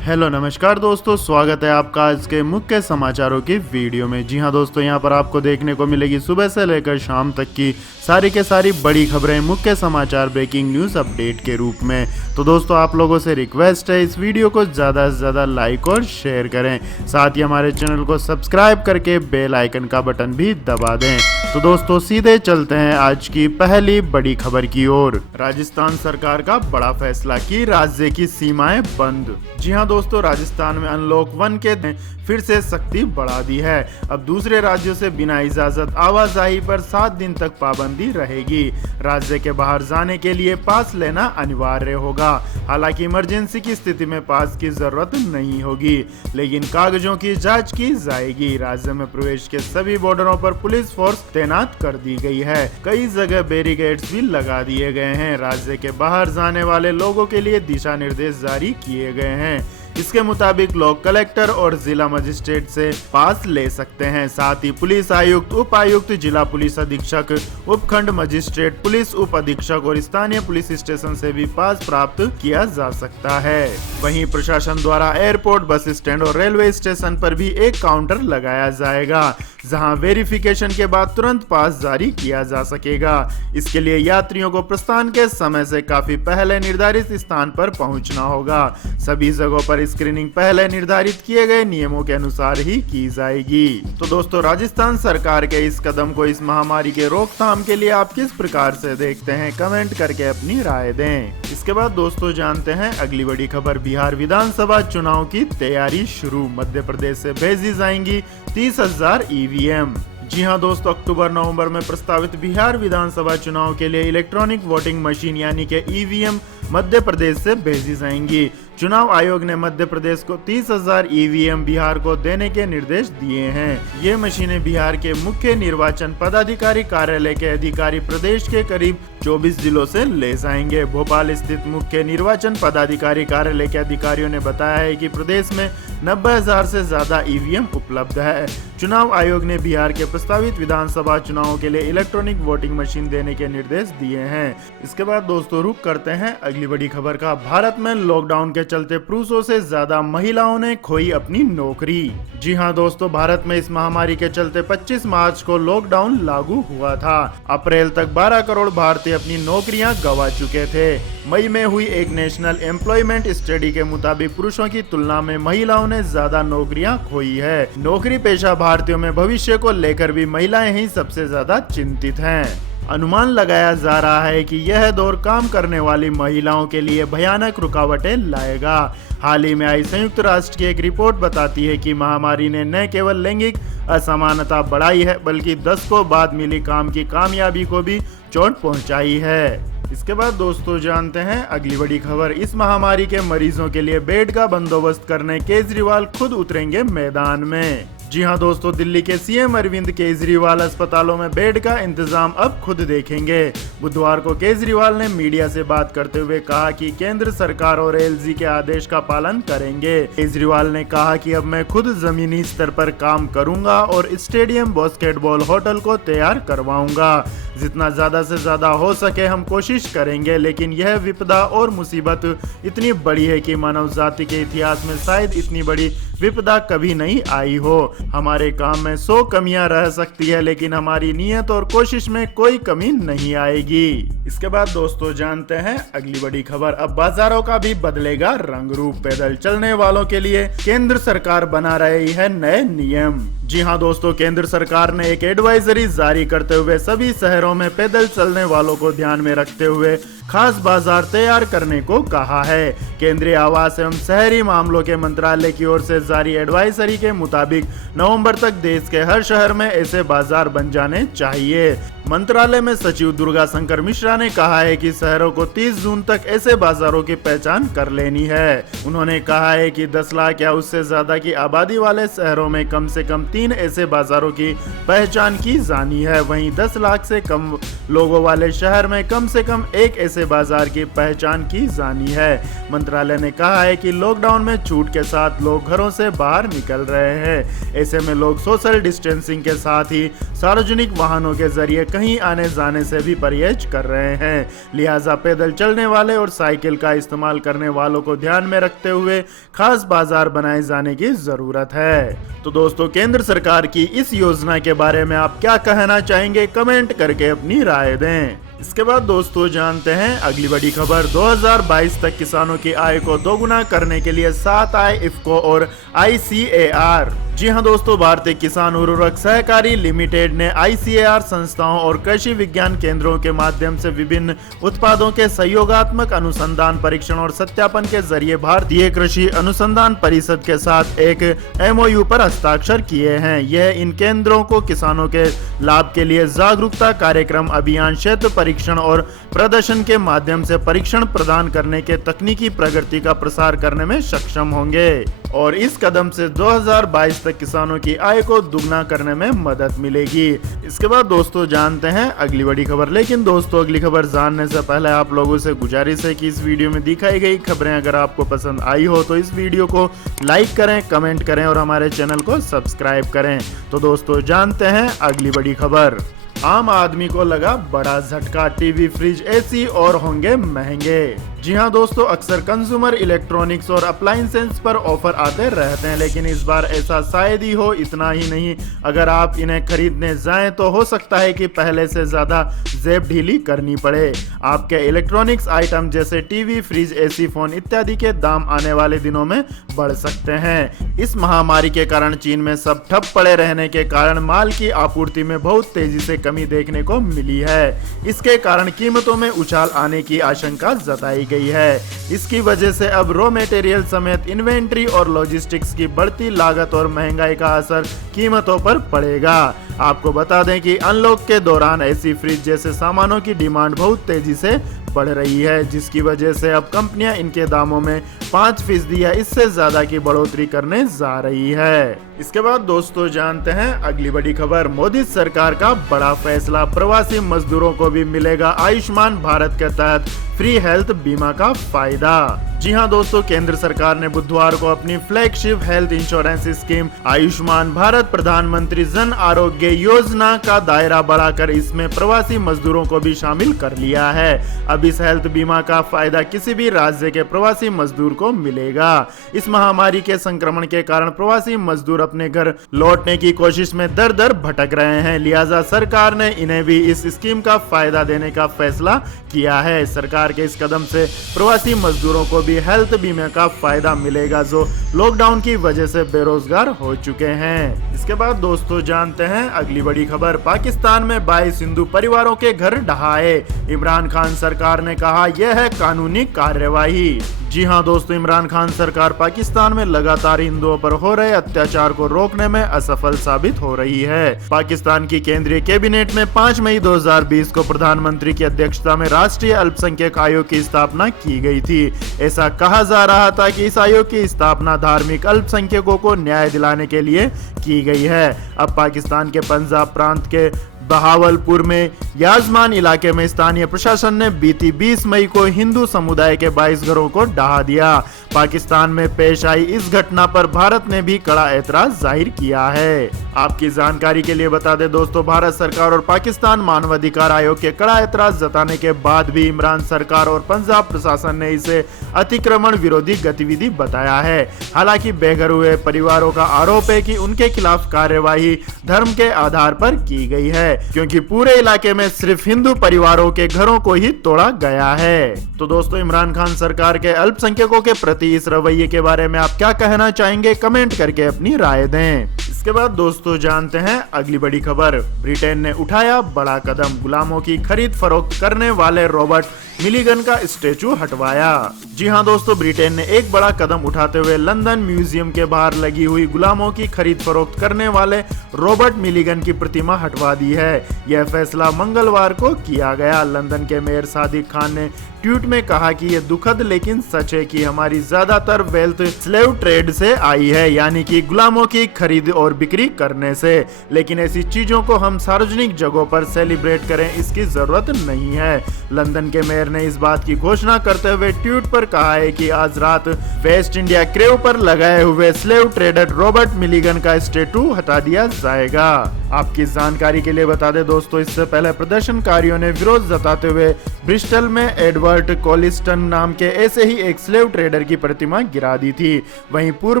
Hello नमस्कार दोस्तों, स्वागत है आपका आज के मुख्य समाचारों की वीडियो में। जी हां दोस्तों, यहां पर आपको देखने को मिलेगी सुबह से लेकर शाम तक की सारी के सारी बड़ी खबरें मुख्य समाचार ब्रेकिंग न्यूज़ अपडेट के रूप में। तो दोस्तों, आप लोगों से रिक्वेस्ट है इस वीडियो को ज़्यादा से ज़्यादा लाइक और शेयर करें, साथ ही हमारे चैनल को सब्सक्राइब करके बेल आइकन का बटन भी दबा दें। तो दोस्तों, सीधे चलते हैं आज की पहली बड़ी खबर की ओर। राजस्थान सरकार का बड़ा फैसला की राज्य की सीमाएं बंद। जी हां दोस्तों, राजस्थान में अनलॉक 1 के फिर से सख्ती बढ़ा दी है। अब दूसरे राज्यों से बिना इजाजत आवाजाही पर 7 दिन तक पाबंदी रहेगी। राज्य के बाहर जाने के लिए पास लेना अनिवार्य होगा। हालांकि इमरजेंसी की स्थिति में पास की जरूरत नहीं होगी, लेकिन कागजों की जांच की जाएगी। राज्य में प्रवेश के सभी बॉर्डरों पर पुलिस फोर्स तैनात कर दी गई है। कई जगह बैरिकेड्स भी लगा दिए गए हैं। राज्य के बाहर जाने वाले लोगों के लिए दिशा निर्देश जारी किए गए हैं। इसके मुताबिक लोग कलेक्टर और जिला मजिस्ट्रेट से पास ले सकते हैं। साथ ही पुलिस आयुक्त, उपायुक्त, जिला पुलिस अधीक्षक, उपखंड मजिस्ट्रेट, पुलिस उप अधीक्षक और स्थानीय पुलिस स्टेशन से भी पास प्राप्त किया जा सकता है। वहीं प्रशासन द्वारा एयरपोर्ट, बस स्टैंड और रेलवे स्टेशन पर भी एक काउंटर लगाया जाएगा, जहां वेरिफिकेशन के बाद तुरंत पास जारी किया जा सकेगा। इसके लिए यात्रियों को प्रस्थान के समय से काफी पहले निर्धारित स्थान पर पहुंचना होगा। सभी जगहों पर स्क्रीनिंग पहले निर्धारित किए गए नियमों के अनुसार ही की जाएगी। तो दोस्तों, राजस्थान सरकार के इस कदम को इस महामारी के रोकथाम के लिए आप किस प्रकार से देखते हैं, कमेंट करके अपनी राय दें। इसके बाद दोस्तों, जानते हैं अगली बड़ी खबर। बिहार विधानसभा चुनाव की तैयारी शुरू। मध्य प्रदेश से भेजी जाएंगी 30,000 ईवीएम। जी हां दोस्तों, अक्टूबर नवंबर में प्रस्तावित बिहार विधानसभा चुनाव के लिए इलेक्ट्रॉनिक वोटिंग मशीन यानी कि ईवीएम मध्य प्रदेश से भेजी जाएंगी। चुनाव आयोग ने मध्य प्रदेश को 30,000 ईवीएम बिहार को देने के निर्देश दिए हैं। ये मशीनें बिहार के मुख्य निर्वाचन पदाधिकारी कार्यालय के अधिकारी प्रदेश के करीब 24 जिलों से ले जाएंगे। भोपाल स्थित मुख्य निर्वाचन पदाधिकारी कार्यालय के अधिकारियों ने बताया है कि प्रदेश में 90,000 से ज्यादा ईवीएम उपलब्ध है। चुनाव आयोग ने बिहार के प्रस्तावित विधानसभा चुनावों के लिए इलेक्ट्रॉनिक वोटिंग मशीन देने के निर्देश दिए हैं। इसके बाद दोस्तों, रुक करते हैं अगली बड़ी खबर का। भारत में लॉकडाउन के चलते पुरुषों से ज्यादा महिलाओं ने खोई अपनी नौकरी। जी हां दोस्तों, भारत में इस महामारी के चलते 25 मार्च को लॉकडाउन लागू हुआ था। अप्रैल तक 12 करोड़ भारतीय अपनी नौकरियां गंवा चुके थे। मई में हुई एक नेशनल एम्प्लॉयमेंट स्टडी के मुताबिक पुरुषों की तुलना में महिलाओं ने ज्यादा नौकरियां खोई है। नौकरी पेशा भारतीयों में भविष्य को लेकर भी महिलाएं ही सबसे ज्यादा चिंतित हैं। अनुमान लगाया जा रहा है कि यह दौर काम करने वाली महिलाओं के लिए भयानक रुकावटें लाएगा। हाल ही में आई संयुक्त राष्ट्र की एक रिपोर्ट बताती है कि महामारी ने न केवल लैंगिक असमानता बढ़ाई है, बल्कि दशकों बाद मिली काम की कामयाबी को भी चोट पहुंचाई है। इसके बाद दोस्तों, जानते हैं अगली बड़ी खबर। इस महामारी के मरीजों के लिए बेड का बंदोबस्त करने केजरीवाल खुद उतरेंगे मैदान में। जी हां दोस्तों, दिल्ली के सीएम अरविंद केजरीवाल अस्पतालों में बेड का इंतजाम अब खुद देखेंगे। बुधवार को केजरीवाल ने मीडिया से बात करते हुए कहा कि केंद्र सरकार और एलजी के आदेश का पालन करेंगे। केजरीवाल ने कहा कि अब मैं खुद जमीनी स्तर पर काम करूंगा और स्टेडियम, बास्केटबॉल, होटल को तैयार करवाऊंगा। जितना ज्यादा से ज्यादा हो सके हम कोशिश करेंगे, लेकिन यह विपदा और मुसीबत इतनी बड़ी है कि मानव जाति के इतिहास में शायद इतनी बड़ी विपदा कभी नहीं आई हो। हमारे काम में 100 कमियां रह सकती है, लेकिन हमारी नीयत और कोशिश में कोई कमी नहीं आएगी। इसके बाद दोस्तों, जानते हैं अगली बड़ी खबर। अब बाजारों का भी बदलेगा रंग रूप। पैदल चलने वालों के लिए केंद्र सरकार बना रही है नए नियम। जी हां दोस्तों, केंद्र सरकार ने एक एडवाइजरी जारी करते हुए सभी शहरों में पैदल चलने वालों को ध्यान में रखते हुए खास बाजार तैयार करने को कहा है। केंद्रीय आवास एवं शहरी मामलों के मंत्रालय की ओर से जारी एडवाइजरी के मुताबिक नवंबर तक देश के हर शहर में ऐसे बाजार बन जाने चाहिए। मंत्रालय में सचिव दुर्गा शंकर मिश्रा ने कहा है कि शहरों को 30 जून तक ऐसे बाजारों की पहचान कर लेनी है। उन्होंने कहा है कि 10 लाख या उससे ज्यादा की आबादी वाले शहरों में कम से कम 3 ऐसे बाजारों की पहचान की जानी है। वहीं 10 लाख से कम लोगों वाले शहर में कम से कम एक ऐसे बाजार की पहचान की जानी है। मंत्रालय ने कहा है कि लॉकडाउन में छूट के साथ लोग घरों से बाहर निकल रहे हैं। ऐसे में लोग सोशल डिस्टेंसिंग के साथ ही सार्वजनिक वाहनों के जरिए कहीं आने जाने से भी परहेज कर रहे हैं। लिहाजा पैदल चलने वाले और साइकिल का इस्तेमाल करने वालों को ध्यान में रखते हुए खास बाजार बनाए जाने की जरूरत है। तो दोस्तों, केंद्र सरकार की इस योजना के बारे में आप क्या कहना चाहेंगे, कमेंट करके अपनी राय दें। इसके बाद दोस्तों जानते हैं अगली बड़ी खबर। 2022 तक किसानों की आय को दोगुना करने के लिए 7 आए इफको और ICAR। जी हां दोस्तों, भारतीय किसान उर्वरक सहकारी लिमिटेड ने ICAR संस्थाओं और कृषि विज्ञान केंद्रों के माध्यम से विभिन्न उत्पादों के सहयोगात्मक अनुसंधान, परीक्षण और सत्यापन के जरिए भारतीय कृषि अनुसंधान परिषद के साथ एक MOU पर हस्ताक्षर किए हैं। यह इन केंद्रों को किसानों के लाभ के लिए जागरूकता कार्यक्रम, अभियान, क्षेत्र परीक्षण और प्रदर्शन के माध्यम से परीक्षण प्रदान करने के तकनीकी प्रगति का प्रसार करने में सक्षम होंगे और इस कदम से 2022 तक किसानों की आय को दुगना करने में मदद मिलेगी। इसके बाद दोस्तों जानते हैं अगली बड़ी खबर। लेकिन दोस्तों, अगली खबर जानने से पहले आप लोगों से गुजारिश है कि इस वीडियो में दिखाई गई खबरें अगर आपको पसंद आई हो तो इस वीडियो को लाइक करें, कमेंट करें और हमारे चैनल को सब्सक्राइब करें। तो दोस्तों जानते हैं अगली बड़ी खबर। आम आदमी को लगा बड़ा झटका, टीवी, फ्रिज, AC और होंगे महंगे। जी हां दोस्तों, अक्सर कंज्यूमर इलेक्ट्रॉनिक्स और अप्लायंसेस पर ऑफर आते रहते हैं, लेकिन इस बार ऐसा शायद ही हो। इतना ही नहीं, अगर आप इन्हें खरीदने जाएं तो हो सकता है कि पहले से ज्यादा जेब ढीली करनी पड़े। आपके इलेक्ट्रॉनिक्स आइटम जैसे टीवी, फ्रिज, AC, फोन इत्यादि के दाम आने वाले दिनों में बढ़ सकते हैं। इस महामारी के कारण चीन में सब ठप पड़े रहने के कारण माल की आपूर्ति में बहुत तेजी से कमी देखने को मिली है। इसके कारण कीमतों में उछाल आने की आशंका जताई गई है। इसकी वजह से अब रॉ मटेरियल समेत इन्वेंट्री और लॉजिस्टिक्स की बढ़ती लागत और महंगाई का असर कीमतों पर पड़ेगा। आपको बता दें कि अनलॉक के दौरान AC, फ्रिज जैसे सामानों की डिमांड बहुत तेजी से बढ़ रही है, जिसकी वजह से अब कंपनियां इनके दामों में 5% या इससे ज्यादा की बढ़ोतरी करने जा रही है। इसके बाद दोस्तों जानते हैं अगली बड़ी खबर। मोदी सरकार का बड़ा फैसला, प्रवासी मजदूरों को भी मिलेगा आयुष्मान भारत के तहत फ्री हेल्थ बीमा का फायदा। जी हां दोस्तों, केंद्र सरकार ने बुधवार को अपनी flagship health insurance scheme Ayushman Bharat प्रधानमंत्री जन आरोग्य योजना का दायरा बढ़ाकर इसमें प्रवासी मजदूरों को भी शामिल कर लिया है। अब इस हेल्थ बीमा का फायदा किसी भी राज्य के प्रवासी मजदूर को मिलेगा। इस महामारी के संक्रमण के कारण प्रवासी मजदूर अपने घर लौटने की कोशिश में दर दर भटक रहे हैं, लिहाजा सरकार ने इन्हें भी इस स्कीम का फायदा देने का फैसला किया है। सरकार के इस कदम से प्रवासी मजदूरों को भी हेल्थ बीमा का फायदा मिलेगा जो लॉकडाउन की वजह से बेरोजगार हो चुके हैं। इसके बाद दोस्तों जानते हैं अगली बड़ी खबर। पाकिस्तान में 22 हिंदू परिवारों के घर ढहाए, इमरान खान सरकार ने कहा यह है कानूनी कार्यवाही। जी हां दोस्तों, इमरान खान सरकार पाकिस्तान में लगातार हिंदुओं पर हो रहे अत्याचार को रोकने में असफल साबित हो रही है। पाकिस्तान की केंद्रीय कैबिनेट में 5 मई 2020 को प्रधानमंत्री की अध्यक्षता में राष्ट्रीय अल्पसंख्यक आयोग की स्थापना की गई थी। ऐसा कहा जा रहा था कि इस आयोग की स्थापना धार्मिक अल्पसंख्यकों को न्याय दिलाने के लिए की गई है। अब पाकिस्तान के पंजाब प्रांत के बहावलपुर में याजमान इलाके में स्थानीय प्रशासन ने बीती 20 मई को हिंदू समुदाय के 22 घरों को ढहा दिया। पाकिस्तान में पेश आई इस घटना पर भारत ने भी कड़ा ऐतराज जाहिर किया है। आपकी जानकारी के लिए बता दें दोस्तों, भारत सरकार और पाकिस्तान मानवाधिकार आयोग के कड़ा ऐतराज जताने के बाद भी इमरान सरकार और पंजाब प्रशासन ने इसे अतिक्रमण विरोधी गतिविधि बताया है। हालांकि बेघर हुए परिवारों का आरोप है कि उनके खिलाफ कार्यवाही धर्म के आधार पर की गई है, क्योंकि पूरे इलाके में सिर्फ हिंदू परिवारों के घरों को ही तोड़ा गया है। तो दोस्तों, इमरान खान सरकार के अल्पसंख्यकों के प्रति इस रवैये के बारे में आप क्या कहना चाहेंगे, कमेंट करके अपनी राय दें। इसके बाद दोस्तों जानते हैं अगली बड़ी खबर। ब्रिटेन ने उठाया बड़ा कदम, गुलामों की खरीद फरोख्त करने वाले रॉबर्ट मिलिगन का स्टेचू हटवाया। जी हां दोस्तों, ब्रिटेन ने एक बड़ा कदम उठाते हुए लंदन म्यूजियम के बाहर लगी हुई गुलामों की खरीद फरोख्त करने वाले रॉबर्ट मिलिगन की प्रतिमा हटवा दी है। यह फैसला मंगलवार को किया गया। लंदन के मेयर सादिक खान ने ट्वीट में कहा कि यह दुखद लेकिन सच है कि हमारी ज्यादातर वेल्थ स्लेव ट्रेड से आई है, यानी कि गुलामों की खरीद और बिक्री करने से। लेकिन ऐसी चीजों को हम सार्वजनिक जगहों पर सेलिब्रेट करें, इसकी जरूरत नहीं है। लंदन के मेयर ने इस बात की घोषणा करते हुए ट्वीट पर कहा है कि आज रात वेस्ट इंडिया क्रेव पर लगाए हुए स्लेव ट्रेडर रॉबर्ट मिलिगन का स्टैटू हटा दिया जाएगा। आपकी जानकारी के लिए बता दें दोस्तों, इससे पहले प्रदर्शनकारियों ने विरोध जताते हुए ब्रिस्टल में एडवर्ड कोलिस्टन नाम के ऐसे ही एक स्लेव ट्रेडर की प्रतिमा गिरा दी थी। वहीं पूर्व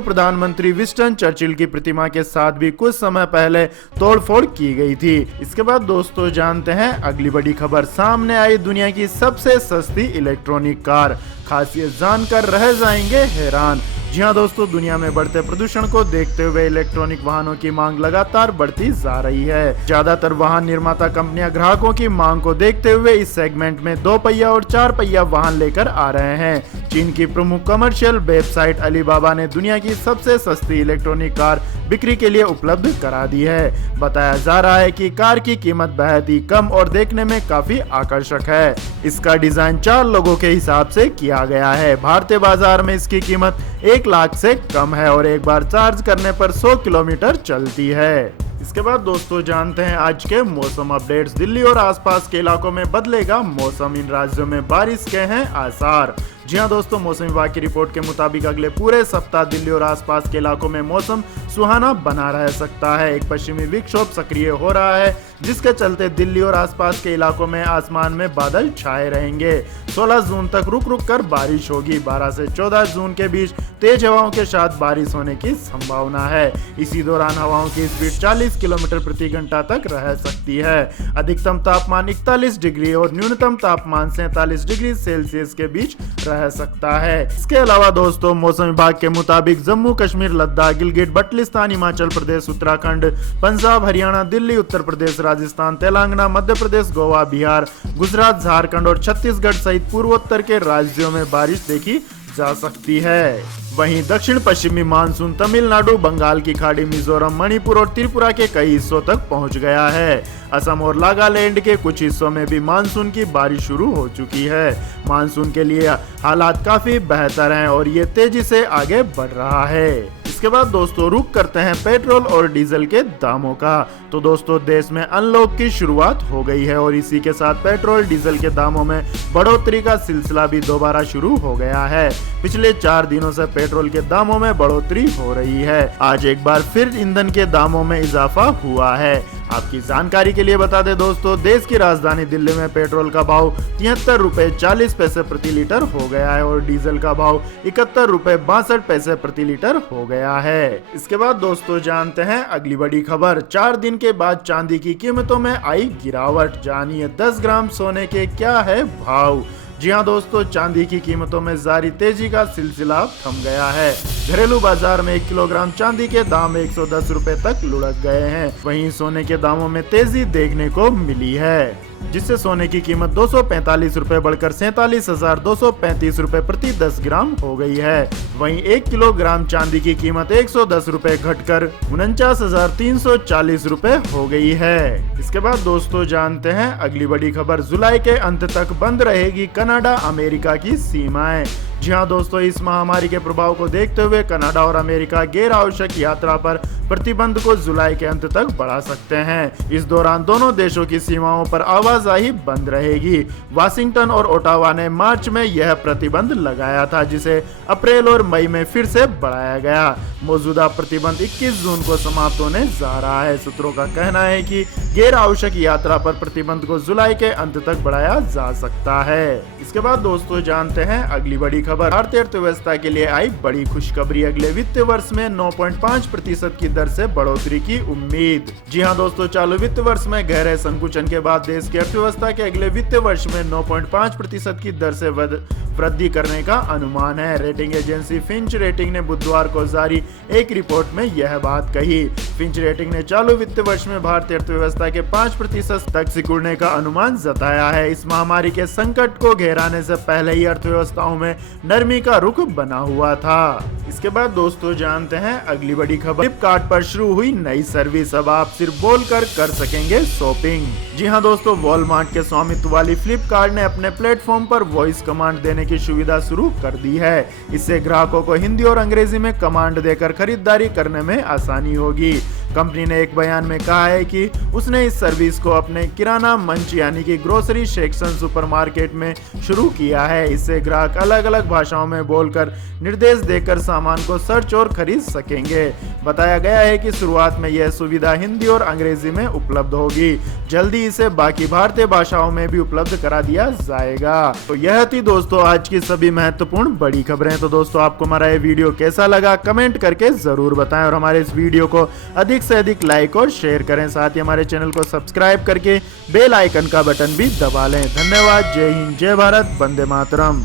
प्रधानमंत्री विंस्टन चर्चिल की प्रतिमा के साथ भी कुछ समय पहले तोड़फोड़ की गई थी। इसके बाद दोस्तों जानते हैं अगली बड़ी खबर। सामने आई दुनिया की सबसे सस्ती इलेक्ट्रॉनिक कार, खासियत जानकर रह जाएंगे हैरान। जी हाँ दोस्तों, दुनिया में बढ़ते प्रदूषण को देखते हुए इलेक्ट्रॉनिक वाहनों की मांग लगातार बढ़ती जा रही है। ज्यादातर वाहन निर्माता कंपनियां ग्राहकों की मांग को देखते हुए इस सेगमेंट में 2 पहिया और 4 पहिया वाहन लेकर आ रहे हैं। चीन की प्रमुख कमर्शियल वेबसाइट अलीबाबा ने दुनिया की सबसे सस्ती इलेक्ट्रॉनिक कार बिक्री के लिए उपलब्ध करा दी है। बताया जा रहा है कि कार की कीमत बेहद ही कम और देखने में काफी आकर्षक है। इसका डिजाइन 4 लोगों के हिसाब से किया गया है। भारतीय बाजार में इसकी कीमत 1 लाख से कम है और एक बार चार्ज करने पर 100 किलोमीटर चलती है। इसके बाद दोस्तों जानते हैं आज के मौसम अपडेट्स। दिल्ली और आसपास के इलाकों में बदलेगा मौसम, इन राज्यों में बारिश के हैं आसार। जी हाँ दोस्तों, मौसम विभाग की रिपोर्ट के मुताबिक अगले पूरे सप्ताह दिल्ली और आसपास के इलाकों में मौसम सुहाना बना रह सकता है। एक पश्चिमी विक्षोभ सक्रिय हो रहा है, जिसके चलते दिल्ली और आसपास के इलाकों में आसमान में बादल छाए रहेंगे। 16 जून तक रुक रुक कर बारिश होगी। 12 से 14 जून के बीच तेज हवाओं के साथ बारिश होने की संभावना है। इसी दौरान हवाओं की स्पीड 40 किलोमीटर प्रति घंटा तक रह सकती है। अधिकतम तापमान 41 डिग्री और न्यूनतम तापमान 47 डिग्री सेल्सियस के बीच रह सकता है। इसके अलावा दोस्तों मौसम विभाग के मुताबिक जम्मू कश्मीर, लद्दाख, गिलगिट बल्टिस्तान, हिमाचल प्रदेश, उत्तराखंड, पंजाब, हरियाणा, दिल्ली, उत्तर प्रदेश, राजस्थान, तेलंगाना, मध्य प्रदेश, गोवा, बिहार, गुजरात, झारखंड और छत्तीसगढ़ सहित पूर्वोत्तर के राज्यों में बारिश देखी जा सकती है। वहीं दक्षिण पश्चिमी मानसून तमिलनाडु, बंगाल की खाड़ी, मिजोरम, मणिपुर और त्रिपुरा के कई हिस्सों तक पहुंच गया है। असम और नागालैंड के कुछ हिस्सों में भी मानसून की बारिश शुरू हो चुकी है। मानसून के लिए हालात काफी बेहतर हैं और ये तेजी से आगे बढ़ रहा है। इसके बाद दोस्तों रुक करते हैं पेट्रोल और डीजल के दामों का। तो दोस्तों देश में अनलॉक की शुरुआत हो गई है और इसी के साथ पेट्रोल डीजल के दामों में बढ़ोतरी का सिलसिला भी दोबारा शुरू हो गया है। पिछले 4 दिनों से पेट्रोल के दामों में बढ़ोतरी हो रही है। आज एक बार फिर ईंधन के दामों में इजाफा हुआ है। आपकी जानकारी के लिए बता दें दोस्तों, देश की राजधानी दिल्ली में पेट्रोल का भाव 73 रुपए 40 पैसे प्रति लीटर हो गया है और डीजल का भाव 71 रुपए 62 पैसे प्रति लीटर हो गया है। इसके बाद दोस्तों जानते हैं अगली बड़ी खबर। 4 दिन के बाद चांदी की कीमतों में आई गिरावट, जानिए 10 ग्राम सोने के क्या है भाव। जी हाँ दोस्तों, चांदी की कीमतों में जारी तेजी का सिलसिला थम गया है। घरेलू बाजार में 1 किलोग्राम चांदी के दाम 110 रुपए तक लुढ़क गए हैं। वहीं सोने के दामों में तेजी देखने को मिली है, जिससे सोने की कीमत 245 रुपए बढ़कर 47,235 रुपए प्रति 10 ग्राम हो गई है। वहीं 1 किलोग्राम चांदी की कीमत 110 रुपए घटकर 49,340 रुपए हो गई है। इसके बाद दोस्तों जानते हैं अगली बड़ी खबर। जुलाई के अंत तक बंद रहेगी कनाडा अमेरिका की सीमाएं। जी हाँ दोस्तों, इस महामारी के प्रभाव को देखते हुए कनाडा और अमेरिका गैर आवश्यक यात्रा पर प्रतिबंध को जुलाई के अंत तक बढ़ा सकते हैं। इस दौरान दोनों देशों की सीमाओं पर आवाजाही बंद रहेगी। वाशिंगटन और ओटावा ने मार्च में यह प्रतिबंध लगाया था, जिसे अप्रैल और मई में फिर से बढ़ाया गया। मौजूदा प्रतिबंध 21 जून को समाप्त होने जा रहा है। सूत्रों का कहना है कि गैर आवश्यक यात्रा पर प्रतिबंध को जुलाई के अंत तक बढ़ाया जा सकता है। इसके बाद दोस्तों जानते हैं अगली बड़ी खबर। भारतीय अर्थव्यवस्था के लिए आई बड़ी खुशखबरी। अगले वित्तीय वर्ष में 9.5% की दर से बढ़ोतरी की उम्मीद। जी हाँ दोस्तों, चालू वित्तीय वर्ष में गहरे संकुचन के बाद देश की अर्थव्यवस्था के अगले वित्तीय वर्ष में 9.5% की दर से वृद्धि करने का अनुमान है। रेटिंग एजेंसी फिंच रेटिंग ने बुधवार को जारी एक रिपोर्ट में यह बात कही। फिंच रेटिंग ने चालू वित्तीय वर्ष में भारतीय अर्थव्यवस्था के 5% तक सिकुड़ने का अनुमान जताया है। इस महामारी के संकट को गहराने से पहले ही अर्थव्यवस्थाओं में नरमी का रुख बना हुआ था। इसके बाद दोस्तों जानते हैं अगली बड़ी खबर। फ्लिपकार्ट पर शुरू हुई नई सर्विस, अब आप सिर्फ बोलकर कर सकेंगे शॉपिंग। जी हाँ दोस्तों, वॉलमार्ट के स्वामित्व वाली फ्लिपकार्ट ने अपने प्लेटफॉर्म पर वॉइस कमांड देने की सुविधा शुरू कर दी है। इससे ग्राहकों को हिंदी और अंग्रेजी में कमांड देकर खरीदारी करने में आसानी होगी। कंपनी ने एक बयान में कहा है कि उसने इस सर्विस को अपने किराना मंच यानी कि ग्रोसरी सेक्शन सुपरमार्केट में शुरू किया है। इससे ग्राहक अलग अलग भाषाओं में बोलकर निर्देश देकर सामान को सर्च और खरीद सकेंगे। बताया गया है कि शुरुआत में यह सुविधा हिंदी और अंग्रेजी में उपलब्ध होगी। जल्दी इसे बाकी भारतीय भाषाओं में भी उपलब्ध करा दिया जाएगा। तो यह थी दोस्तों आज की सभी महत्वपूर्ण बड़ी खबरें। तो दोस्तों आपको हमारा ये वीडियो कैसा लगा कमेंट करके जरूर बताएं और हमारे इस वीडियो को अधिक से अधिक लाइक और शेयर करें। साथ ही हमारे चैनल को सब्सक्राइब करके बेल आइकन का बटन भी दबा लें। धन्यवाद। जय हिंद, जय भारत, वंदे मातरम।